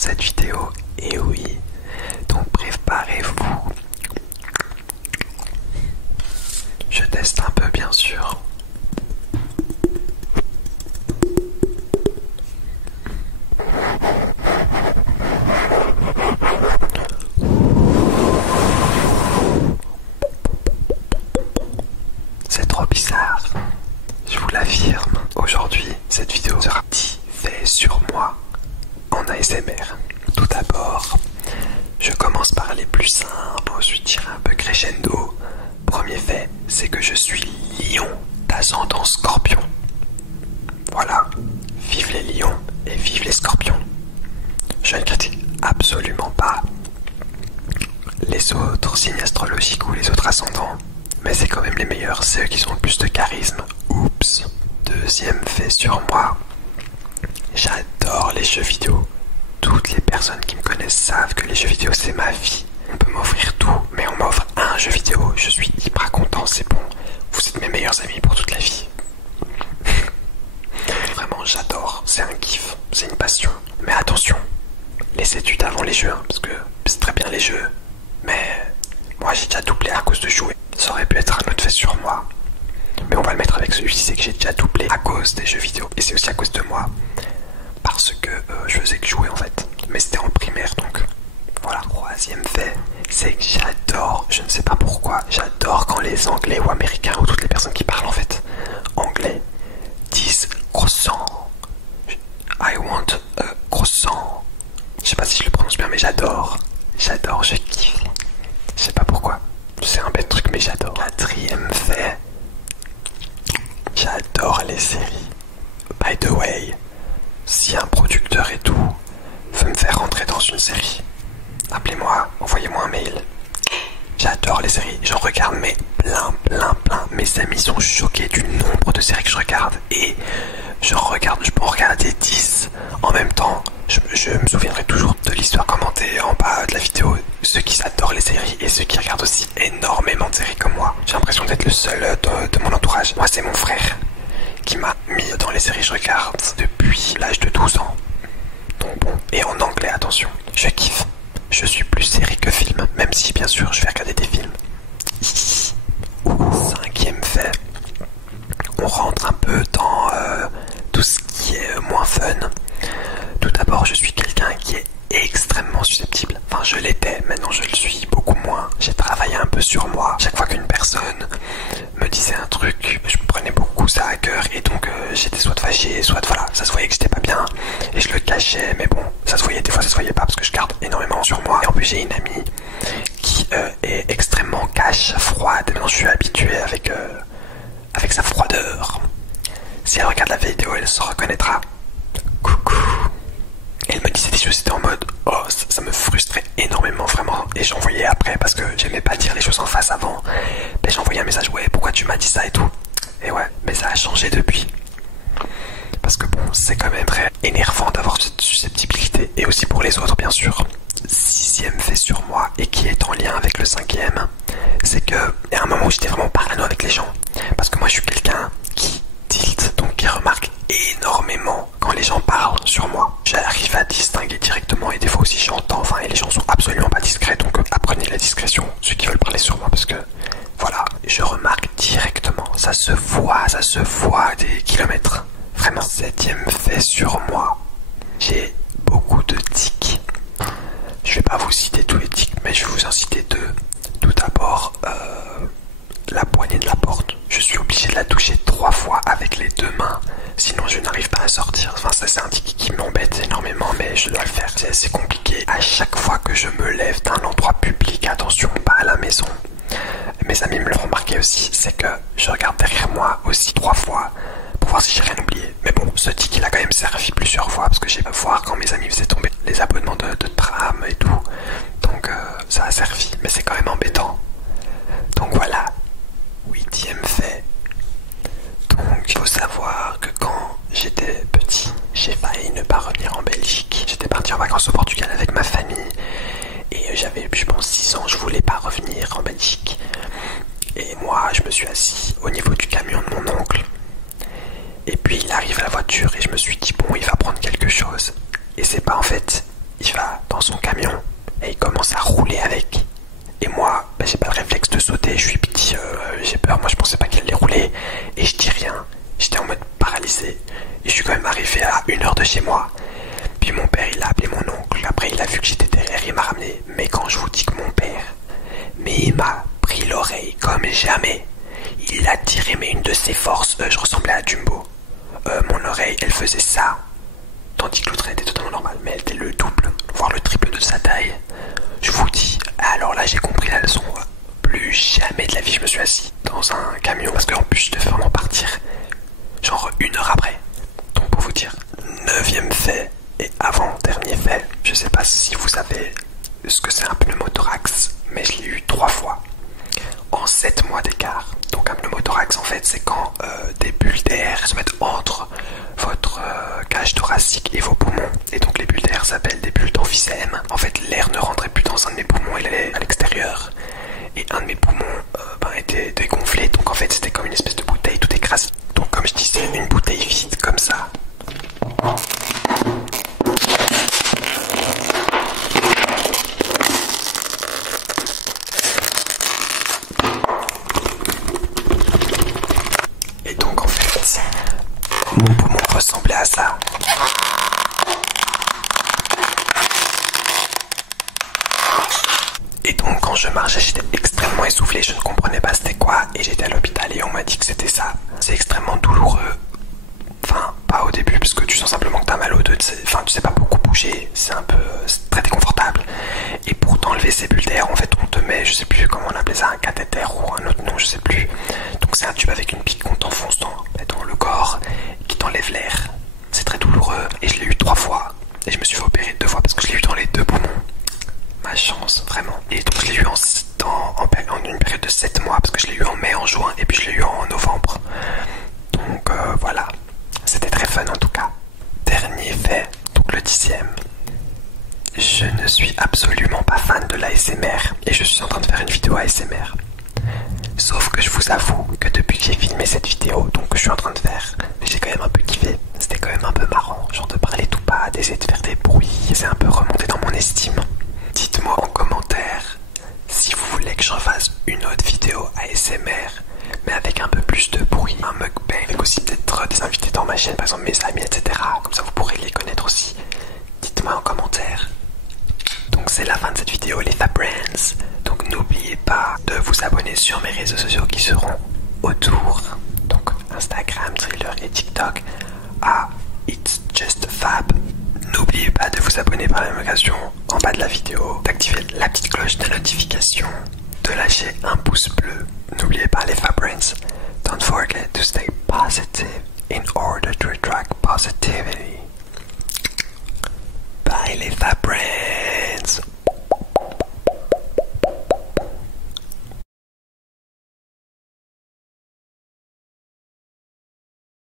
cette vidéo. Et oui, donc préparez-vous. Je teste un peu bien sûr. C'est trop bizarre. Je vous l'affirme. Aujourd'hui, cette vidéo sera 10 faits sur moi en ASMR. Tout d'abord, je commence par les plus simples, ensuite j'irai un peu crescendo. Premier fait, c'est que je suis lion d'ascendant scorpion. Voilà, vive les lions et vive les scorpions. Je ne critique absolument pas les autres signes astrologiques ou les autres ascendants, mais c'est quand même les meilleurs, c'est eux qui ont le plus de charisme. Oups. Deuxième fait sur moi, j'adore les jeux vidéo. Toutes les personnes qui me connaissent savent que les jeux vidéo c'est ma vie. On peut m'offrir tout, mais on m'offre un jeu vidéo, je suis hyper content, c'est bon. Vous êtes mes meilleurs amis pour toute la vie. Vraiment j'adore, c'est un kiff, c'est une passion. Mais attention, les études avant les jeux, hein, parce que c'est très bien les jeux, mais moi j'ai déjà doublé à cause de jouer. Ça aurait pu être un autre fait sur moi, mais on va le mettre avec celui-ci, c'est que j'ai déjà doublé à cause des jeux vidéo. Et c'est aussi à cause de moi, parce que je faisais que jouer en fait, mais c'était en primaire donc voilà. Troisième fait, c'est que j'adore, je ne sais pas pourquoi, j'adore quand les anglais ou américains ou toutes les personnes qui parlent en fait anglais disent croissant. I want a croissant. Je sais pas si je le prononce bien, mais j'adore, je kiffe. Je sais pas pourquoi, c'est un bête truc mais j'adore. Quatrième fait, j'adore les séries. By the way, si un producteur et tout veut me faire rentrer dans une série, appelez-moi, envoyez-moi un mail. J'adore les séries, j'en regarde mais plein. Mes amis sont choqués du nombre de séries que je regarde. Et je peux en regarder 10 en même temps. Je me souviendrai toujours de l'histoire commentée en bas de la vidéo. Ceux qui adorent les séries et ceux qui regardent aussi énormément de séries comme moi. J'ai l'impression d'être le seul de mon entourage. Moi c'est mon frère qui m'a mis dans les séries que je regarde depuis l'âge de 12 ans. Donc bon, et en anglais attention, je kiffe. Je suis plus série que film, même si bien sûr je vais regarder des films. Cinquième fait, on rentre un peu dans tout ce qui est moins fun. Tout d'abord, je suis quelqu'un qui est extrêmement susceptible. Enfin, je l'étais, maintenant je le suis beaucoup moins. J'ai travaillé un peu sur moi. Chaque fois qu'une personne me disait un truc, je prenais beaucoup ça à cœur et donc j'étais soit fâché, soit voilà, ça se voyait que j'étais pas bien et je le cachais, mais bon, ça se voyait, des fois ça se voyait pas parce que je garde énormément sur moi. Et en plus j'ai une amie qui est extrêmement cash, froide. Maintenant je suis habitué avec sa froideur. Si elle regarde la vidéo, elle se reconnaîtra. Coucou. Elle me disait des choses, c'était en mode oh, ça me frustrait énormément vraiment. Et j'envoyais après parce que j'aimais pas dire les choses en face avant. Ben, j'envoyais un message, ouais pourquoi tu m'as dit ça et tout. Et ouais, mais ça a changé depuis. Parce que bon, c'est quand même très énervant d'avoir cette susceptibilité. Et aussi pour les autres bien sûr. Sixième fait sur moi et qui est en lien avec le cinquième, c'est que il y a un moment où j'étais vraiment parano avec les gens. Parce que moi je suis quelqu'un qui tilt, donc qui remarque énormément quand les gens parlent sur moi. J'arrive à distinguer directement et des fois aussi j'entends, enfin et les gens sont absolument pas discrets, donc apprenez la discrétion, ceux qui veulent parler sur moi, parce que voilà, je remarque directement, ça se voit des kilomètres. Vraiment. Septième fait sur moi, j'ai beaucoup de tics. Je vais pas vous citer tous les tics, mais je vais vous en citer deux. Tout d'abord, la poignée de la porte. Je suis obligé de la toucher 3 fois avec les 2 mains, sinon je n'arrive pas à sortir. Enfin ça c'est un tic qui m'embête énormément, mais je dois le faire. C'est assez compliqué. À chaque fois que je me lève d'un endroit public, attention, pas à la maison. Mes amis me l'ont remarqué aussi, c'est que je regarde derrière moi aussi 3 fois pour voir si j'ai rien oublié. Mais bon, ce tic il a quand même servi plusieurs fois parce que j'ai pu voir quand mes amis faisaient tomber les abonnements de tram et tout. Donc ça a servi, mais c'est quand même embêtant. Donc voilà. Huitième fait. Donc il faut savoir que quand j'étais petit, j'ai failli ne pas revenir en Belgique. J'étais parti en vacances au Portugal avec ma famille et j'avais, je pense, 6 ans, je voulais pas revenir en Belgique. Et moi, je me suis assis au niveau du camion de mon oncle. Et puis il arrive à la voiture et je me suis dit bon, il va prendre quelque chose. Et c'est pas en fait, il va dans son camion et il commence à rouler avec. Et moi, j'ai pas le réflexe de sauter, je suis petit, j'ai peur, moi je pensais pas qu'il allait rouler. Et je dis rien, j'étais en mode paralysé. Et je suis quand même arrivé à 1 heure de chez moi. Puis mon père il a appelé mon oncle, après il a vu que j'étais derrière, il m'a ramené. Mais quand je vous dis que mon père, mais il m'a pris l'oreille comme jamais. Il a tiré mais une de ses forces, je ressemblais à Jumbo. Mon oreille elle faisait ça. Tandis que l'autre était totalement normale, mais elle était le double, voire le triple de sa taille. Je vous dis, alors là j'ai compris la leçon. Plus jamais de la vie je me suis assis dans un camion parce qu'en plus je devais vraiment partir genre 1 heure après. Donc pour vous dire, 9e fait et avant-dernier fait, je sais pas si vous savez ce que c'est un pneumothorax, mais je l'ai eu 3 fois en 7 mois d'écart. Donc un pneumothorax en fait c'est quand des bulles d'air se mettent entre votre cage thoracique et vos poumons. Et donc les bulles d'air s'appellent des bulles d'emphysème. En fait l'air ne rentrait plus dans un de mes poumons, il allait à l'extérieur. Et un de mes poumons était dégonflé, donc en fait c'était comme une espèce de bouteille tout écrasée. Donc comme je disais, une bouteille vide comme ça. Et donc en fait, mon poumon ressemblait à ça. Et donc quand je marchais, j'étais extrêmement essoufflé, je ne comprenais pas c'était quoi. Et j'étais à l'hôpital et on m'a dit que c'était ça. C'est extrêmement douloureux. Enfin, pas au début parce que tu sens simplement que t'as mal au dos. Enfin, tu sais pas beaucoup bouger, c'est très déconfortable. Et pour t'enlever ces bulles d'air, en fait, on te met, je sais plus comment on appelait ça, un cathéter ou un autre nom, je sais plus. Donc c'est un tube avec une pique qu'on t'enfonce dans le corps qui t'enlève l'air. C'est très douloureux et je l'ai eu 3 fois. Et je me suis fait opérer 2 fois parce que je l'ai eu dans les 2 poumons. Ma chance, vraiment. Et donc je l'ai eu en une période de 7 mois parce que je l'ai eu en mai, en juin et puis je l'ai eu en novembre. Donc voilà, c'était très fun en tout cas. Dernier fait, donc le 10e. Je ne suis absolument pas fan de l'ASMR et je suis en train de faire une vidéo ASMR. Sauf que je vous avoue que depuis que j'ai filmé cette vidéo, donc que je suis en train de faire, j'ai quand même un peu kiffé. C'était quand même un peu marrant, genre de parler tout bas, d'essayer de faire des bruits, c'est un peu remonté dans mon estime. Dites-moi en commentaire si vous voulez que j'en fasse une autre vidéo ASMR, mais avec un peu plus de bruit, un mukbang, avec aussi peut-être des invités dans ma chaîne, par exemple mes amis, etc. Comme ça vous pourrez les connaître aussi. Dites-moi en commentaire. Donc c'est la fin de cette vidéo les Fabrands. Donc n'oubliez pas de vous abonner sur mes réseaux sociaux qui seront autour. Donc Instagram, Thriller et TikTok à It's Just Fab. N'oubliez pas de vous abonner par la même occasion en bas de la vidéo, d'activer la petite cloche de notification, de lâcher un pouce bleu. N'oubliez pas les Fabrands. Don't forget to stay positive in order to attract positivity. Bye les Fabrands.